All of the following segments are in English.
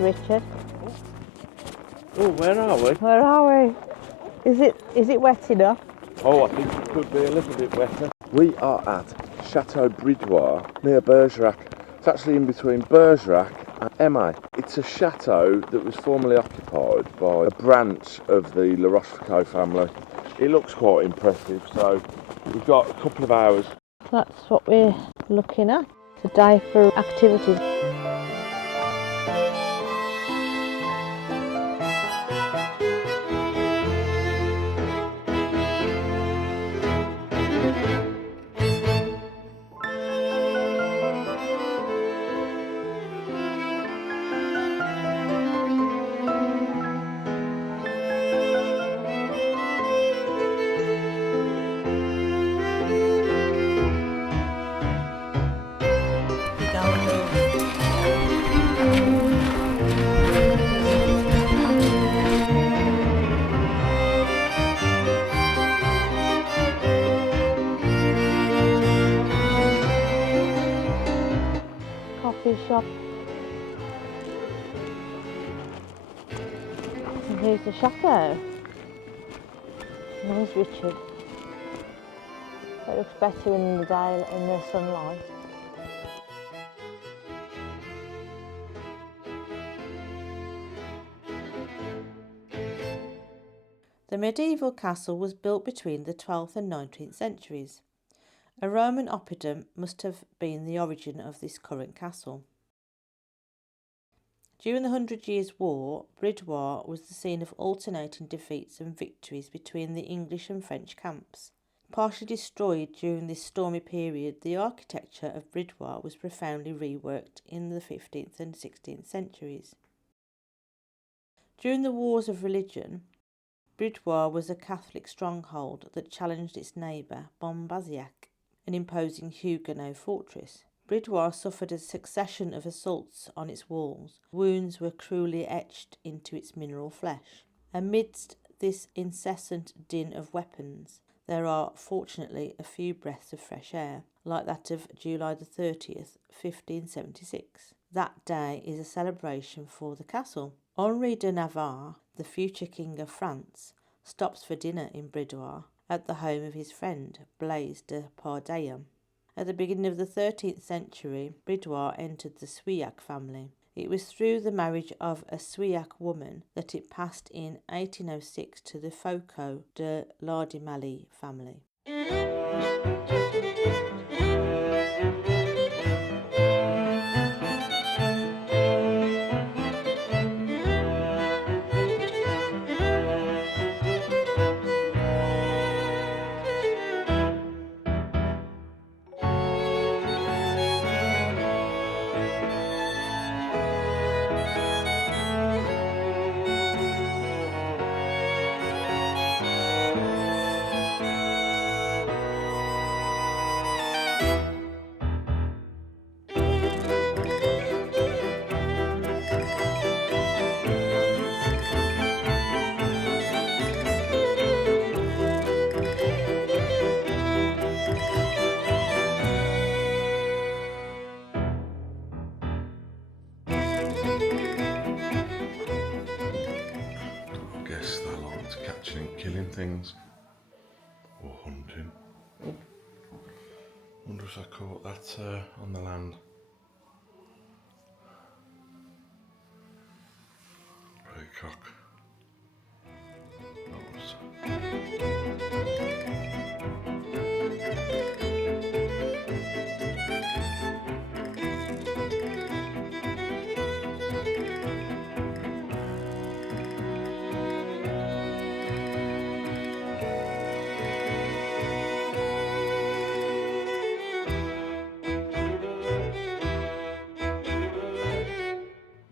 we, Richard? Oh, where are we? Where are we? Is it wet enough? Oh, I think it could be a little bit wetter. We are at Château de Bridoire near Bergerac. It's actually in between Bergerac and Emma. It's a chateau that was formerly occupied by a branch of the La Rochefoucauld family. It looks quite impressive, so we've got a couple of hours. That's what we're looking at. It's a day for activities. Coffee shop. And here's the chateau. And there's Richard. It looks better in the day, in the sunlight. The medieval castle was built between the 12th and 19th centuries. A Roman oppidum must have been the origin of this current castle. During the 100 Years' War, Bridoire was the scene of alternating defeats and victories between the English and French camps. Partially destroyed during this stormy period, the architecture of Bridoire was profoundly reworked in the 15th and 16th centuries. During the Wars of Religion, Bridoire was a Catholic stronghold that challenged its neighbour, Bergerac, an imposing Huguenot fortress. Bridoire suffered a succession of assaults on its walls. Wounds were cruelly etched into its mineral flesh. Amidst this incessant din of weapons, there are fortunately a few breaths of fresh air, like that of July the 30th, 1576. That day is a celebration for the castle. Henri de Navarre, the future King of France, stops for dinner in Bridoire at the home of his friend Blaise de Pardaillac. At the beginning of the 13th century, Bridoire entered the Souillac family. It was through the marriage of a Souillac woman that it passed in 1806 to the Foucault de Lardimali family. Killing things or hunting. Wonder if I caught that on the land. Peacock.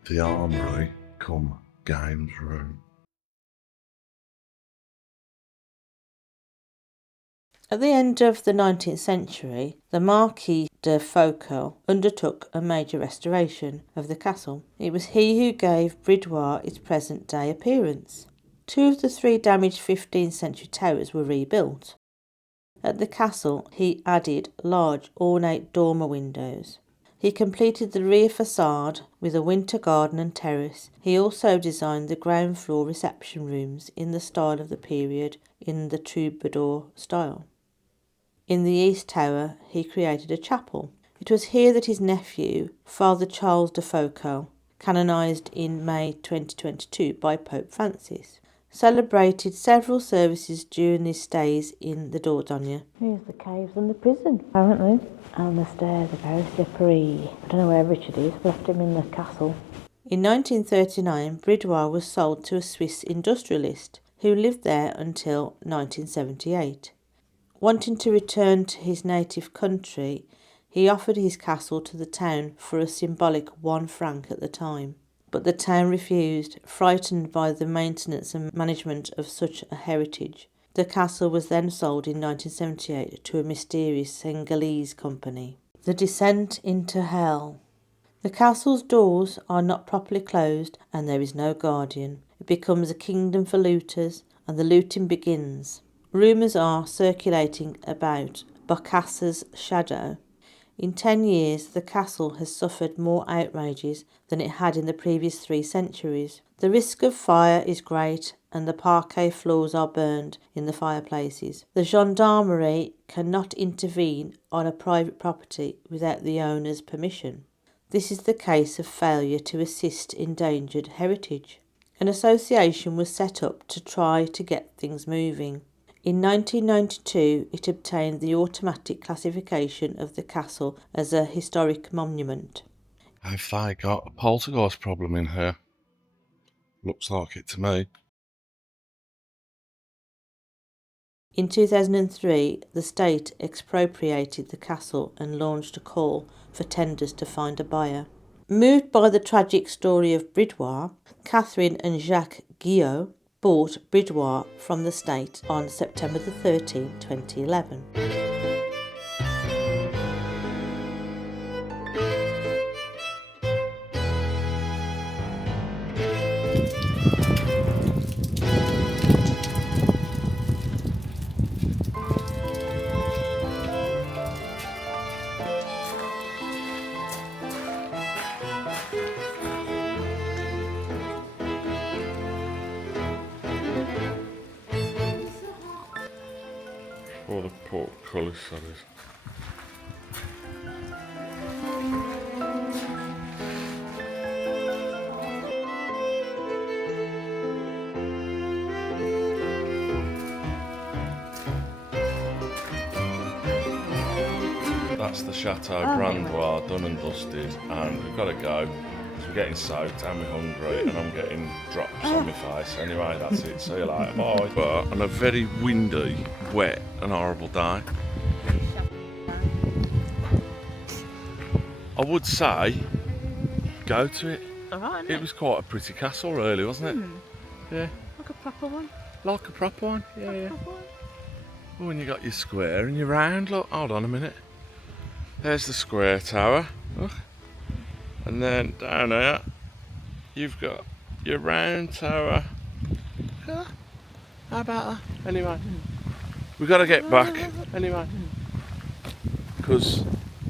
The armoury come games room. At the end of the 19th century, the Marquis de Foucault undertook a major restoration of the castle. It was he who gave Bridoire its present-day appearance. 2 of the 3 damaged 15th century towers were rebuilt. At the castle, he added large ornate dormer windows. He completed the rear facade with a winter garden and terrace. He also designed the ground floor reception rooms in the style of the period in the troubadour style. In the East Tower, he created a chapel. It was here that his nephew, Father Charles de Foucauld, canonised in May 2022 by Pope Francis, celebrated several services during his stays in the Dordogne. Here's the caves and the prison, apparently. And the stairs are very slippery. I don't know where Richard is. We left him in the castle. In 1939, Bridoire was sold to a Swiss industrialist who lived there until 1978. Wanting to return to his native country, he offered his castle to the town for a symbolic 1 franc at the time. But the town refused, frightened by the maintenance and management of such a heritage. The castle was then sold in 1978 to a mysterious Senegalese company. The descent into hell. The castle's doors are not properly closed and there is no guardian. It becomes a kingdom for looters and the looting begins. Rumours are circulating about Bokassa's shadow. In 10 years, the castle has suffered more outrages than it had in the previous 3 centuries. The risk of fire is great and the parquet floors are burned in the fireplaces. The gendarmerie cannot intervene on a private property without the owner's permission. This is the case of failure to assist endangered heritage. An association was set up to try to get things moving. In 1992, it obtained the automatic classification of the castle as a historic monument. Have they got a poltergeist problem in here? Looks like it to me. In 2003, the state expropriated the castle and launched a call for tenders to find a buyer. Moved by the tragic story of Bridoire, Catherine and Jacques Guillot bought Bridoire from the state on September 13, 2011. Or the portcullis, that is. That's the Château de Bridoire done and dusted, and we've got to go because we're getting soaked and we're hungry and I'm getting drops on my face. Anyway, that's it. See you later. Bye. But on a very windy, wet and horrible day, I would say go to it. Alright, It was quite a pretty castle really, wasn't it? Yeah. like a proper one. Like a proper one. Yeah, yeah. Proper one. Oh, and you got your square and your round. Look, hold on a minute. There's the square tower. Look. And then down here, you've got your round tower. Yeah. How about that? Anyway, we've got to get back. Anyway, because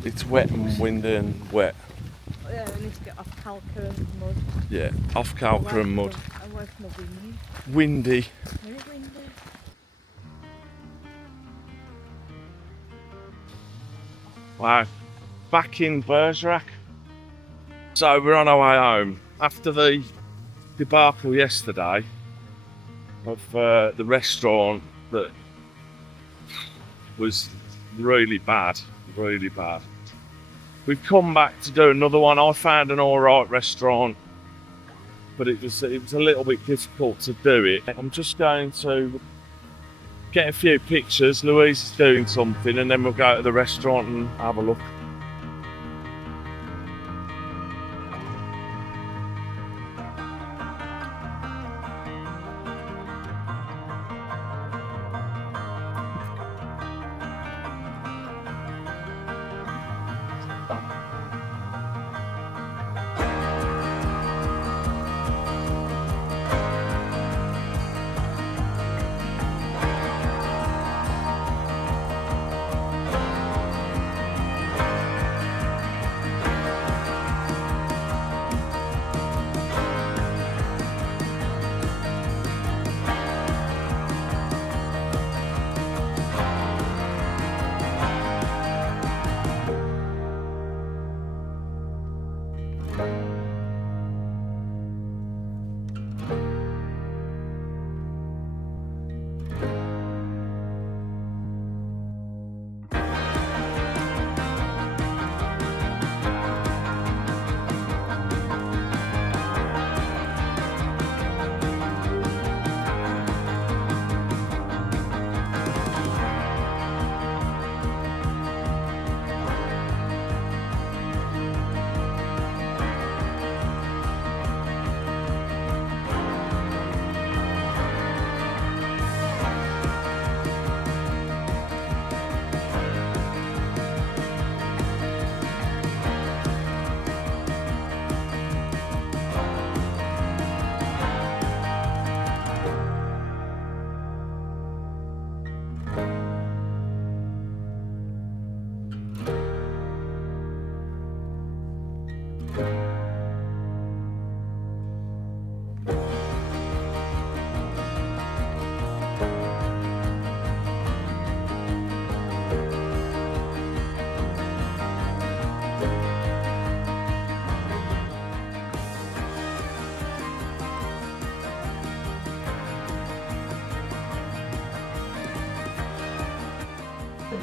it's wet and windy and wet. Yeah, we need to get off Calca and mud. Yeah, off Calca and mud. Away from the windy. Windy. Very windy. Wow, back in Bergerac. So we're on our way home after the debacle yesterday of the restaurant that was really bad, really bad. We've come back to do another one. I found an alright restaurant, but it was a little bit difficult to do it. I'm just going to get a few pictures. Louise is doing something and then we'll go to the restaurant and have a look.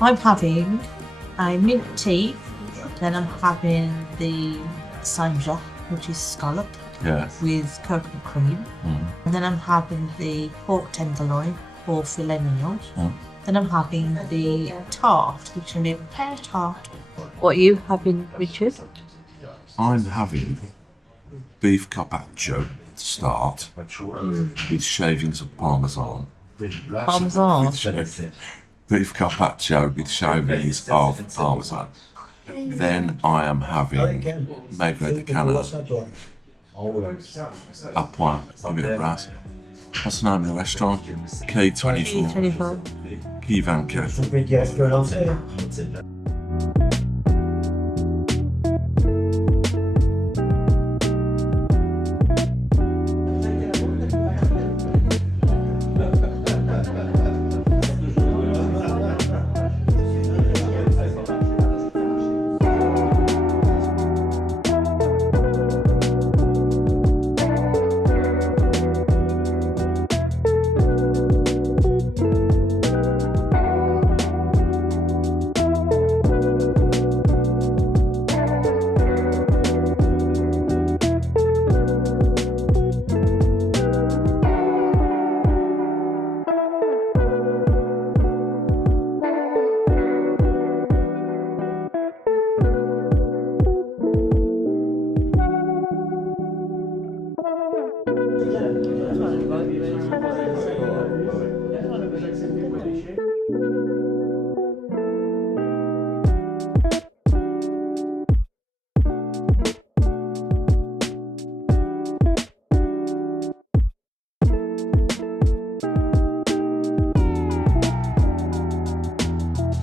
I'm having a mint tea, then I'm having the Saint-Jacques, which is scallop, with coconut cream, and then I'm having the pork tenderloin or filet mignon. Then I'm having the tart, which is a pear tart. What are you having, Richard? I'm having beef carpaccio to start with shavings of parmesan. Parmesan? Beef carpaccio with shavings of parmesan. Then I am having Mango Panna CottaAll. Give it a brass. What's the name of the restaurant? K24. Kivanka.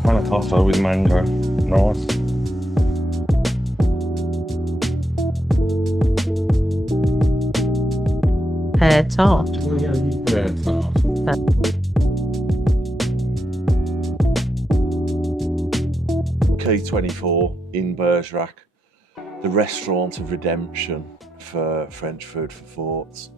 Panna cotta with mango. Nice. Pear tart. Pear tart. K24 in Bergerac, the restaurant of redemption for French food for thoughts.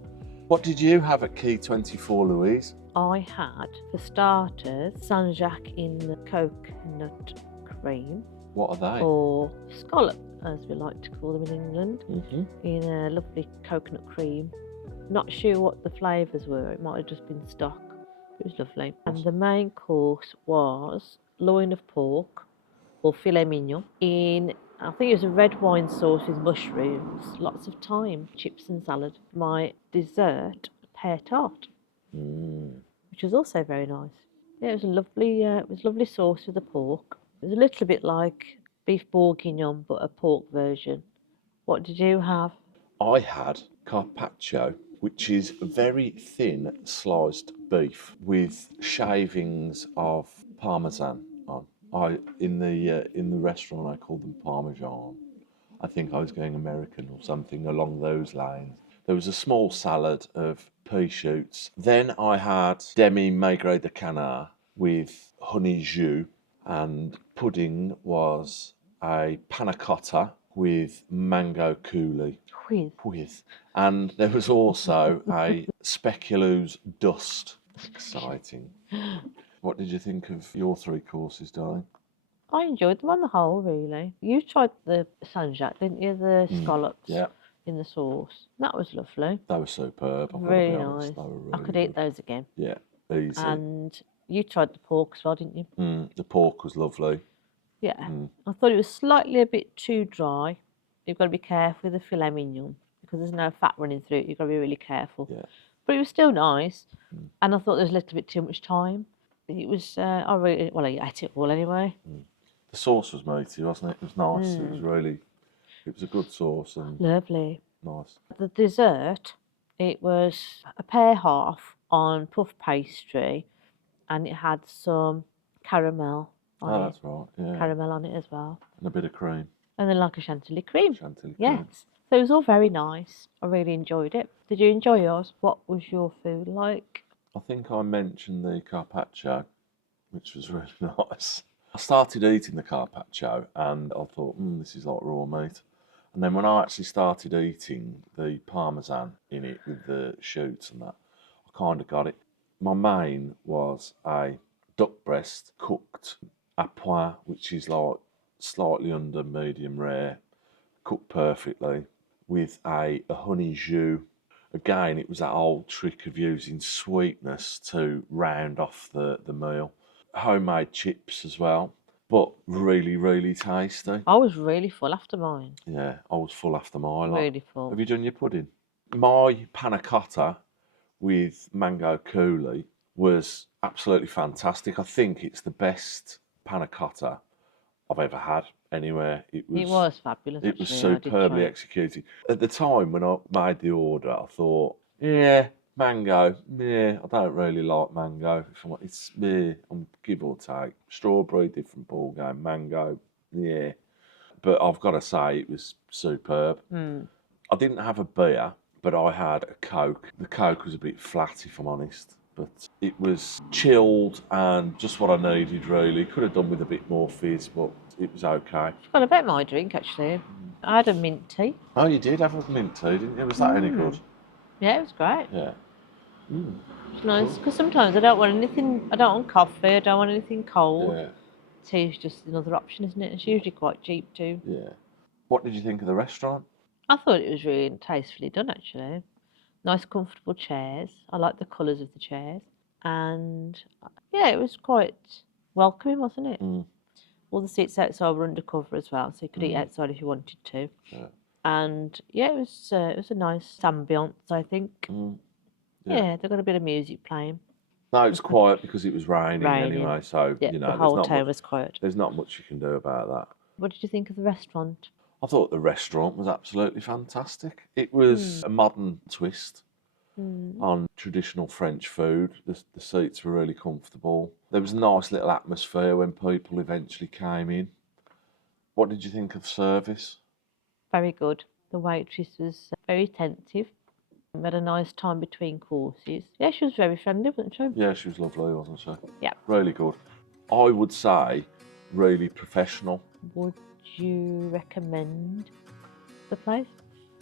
What did you have at K24, Louise? I had, for starters, Saint-Jacques in the coconut cream. What are they? Or scallop, as we like to call them in England, in a lovely coconut cream. Not sure what the flavours were, it might have just been stock. It was lovely. And the main course was loin of pork, or filet mignon, in, I think it was a red wine sauce with mushrooms, lots of thyme, chips and salad. My dessert, pear tart, which was also very nice. Yeah, it was a lovely sauce with the pork. It was a little bit like beef bourguignon, but a pork version. What did you have? I had Carpaccio, which is very thin sliced beef with shavings of parmesan on. In the restaurant I called them parmesan. I think I was going American or something along those lines. There was a small salad of pea shoots. Then I had demi maigre de canard with honey jus, and pudding was a panna cotta with mango coulis. With. And there was also a speculoos dust. Exciting. What did you think of your three courses, darling? I enjoyed them on the whole, really. You tried the Saint-Jacques, didn't you? The scallops in the sauce. That was lovely. They were superb. I've Really got to be honest. nice. They were really I could good. eat those again. Yeah, easy. And you tried the pork as well, didn't you? The pork was lovely. Yeah. I thought it was slightly a bit too dry. You've got to be careful with the filet mignon because there's no fat running through it. You've got to be really careful. Yeah. But it was still nice. And I thought there was a little bit too much time. It was, I ate it all anyway. The sauce was meaty, wasn't it? It was nice. It was a good sauce and lovely. Nice. The dessert, it was a pear half on puff pastry, and it had some caramel on it. That's right. Yeah. Caramel on it as well. And a bit of cream. And then like a chantilly cream. Chantilly cream. Yes. So it was all very nice. I really enjoyed it. Did you enjoy yours? What was your food like? I think I mentioned the carpaccio, which was really nice. I started eating the carpaccio and I thought, this is like raw meat. And then when I actually started eating the parmesan in it with the shoots and that, I kind of got it. My main was a duck breast cooked a point, which is like slightly under medium rare, cooked perfectly, with a honey jus. Again, it was that old trick of using sweetness to round off the meal. Homemade chips as well, but really, really tasty. I was really full after mine. Yeah, I was full after mine. Really full. Have you done your pudding? My panna cotta with mango coulis was absolutely fantastic. I think it's the best panna cotta I've ever had anywhere. It was fabulous. It was actually. superbly executed. At the time when I made the order, I thought, yeah, mango, yeah, I don't really like mango. It's give or take. Strawberry, different ball game. Mango, yeah. But I've got to say, it was superb. I didn't have a beer, but I had a Coke. The Coke was a bit flat, if I'm honest. But it was chilled and just what I needed, really. Could have done with a bit more fizz, but it was okay. Well, I bet my drink, actually. I had a mint tea. Oh, you did have a mint tea, didn't you? Was that any good? Yeah, it was great. Yeah. It's nice, because sometimes I don't want anything, I don't want coffee, I don't want anything cold. Yeah. Tea is just another option, isn't it? It's usually quite cheap too. Yeah. What did you think of the restaurant? I thought it was really tastefully done, actually. Nice, comfortable chairs. I like the colours of the chairs. And yeah, it was quite welcoming, wasn't it? All the seats outside were undercover as well, so you could eat outside if you wanted to. Yeah. And yeah, it was a nice ambience, I think. Yeah, they got a bit of music playing. No, it was quiet because it was raining anyway, so Yeah, you know, the whole town was quiet. There's not much you can do about that. What did you think of the restaurant? I thought the restaurant was absolutely fantastic. It was a modern twist on traditional French food. The seats were really comfortable. There was a nice little atmosphere when people eventually came in. What did you think of service? Very good. The waitress was very attentive. We had a nice time between courses. Yeah, she was very friendly, wasn't she? Yeah, she was lovely, wasn't she? Yeah. Really good. I would say really professional. Would you recommend the place?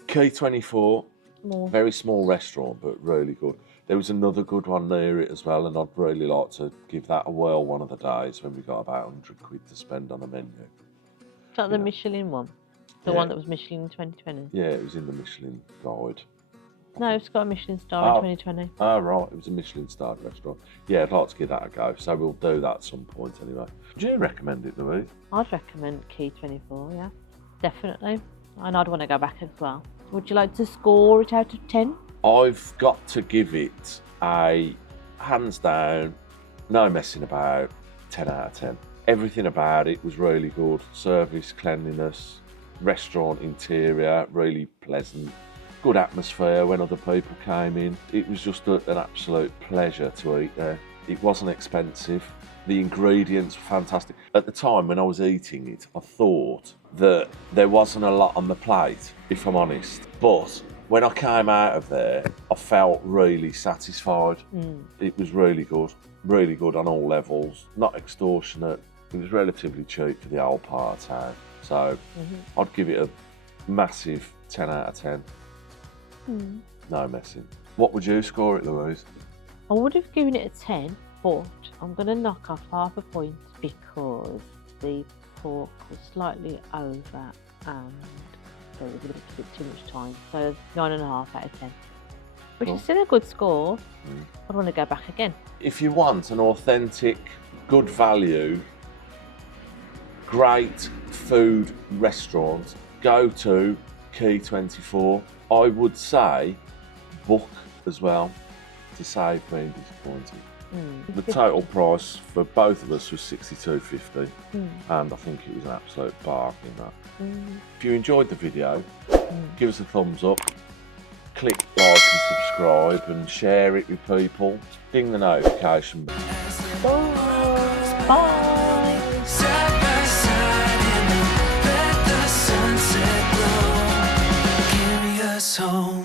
Quai 24, More. very small restaurant, but really good. There was another good one near it as well, and I'd really like to give that a whirl one of the days when we got about 100 quid to spend on a menu. Is that the Michelin one? The one that was Michelin in 2020? Yeah, it was in the Michelin guide. No, it's got a Michelin star in 2020. Oh, right, it was a Michelin starred restaurant. Yeah, I'd like to give that a go, so we'll do that at some point anyway. Do you recommend it, Louise? I'd recommend Quai 24, yeah. Definitely. And I'd want to go back as well. Would you like to score it out of 10? I've got to give it a hands down, no messing about, 10 out of 10. Everything about it was really good. Service, cleanliness, restaurant interior, really pleasant. Good atmosphere when other people came in. It was just an absolute pleasure to eat there. It wasn't expensive. The ingredients were fantastic. At the time when I was eating it, I thought that there wasn't a lot on the plate, if I'm honest. But when I came out of there, I felt really satisfied. It was really good on all levels. Not extortionate. It was relatively cheap for the old part of town. So I'd give it a massive 10 out of 10. No messing. What would you score it, Louise? I would have given it a 10, but I'm going to knock off half a point because the pork was slightly over and there was a little bit too much time. So 9.5 out of 10. Which is still a good score. I'd want to go back again. If you want an authentic, good value, great food restaurant, go to Quai 24. I would say book as well to save being disappointed. The total price for both of us was $62.50 and I think it was an absolute bargain that. If you enjoyed the video, give us a thumbs up, click like and subscribe and share it with people. Ding the notification bell. Bye. Side by side in the let the sunset glow. Carry us home.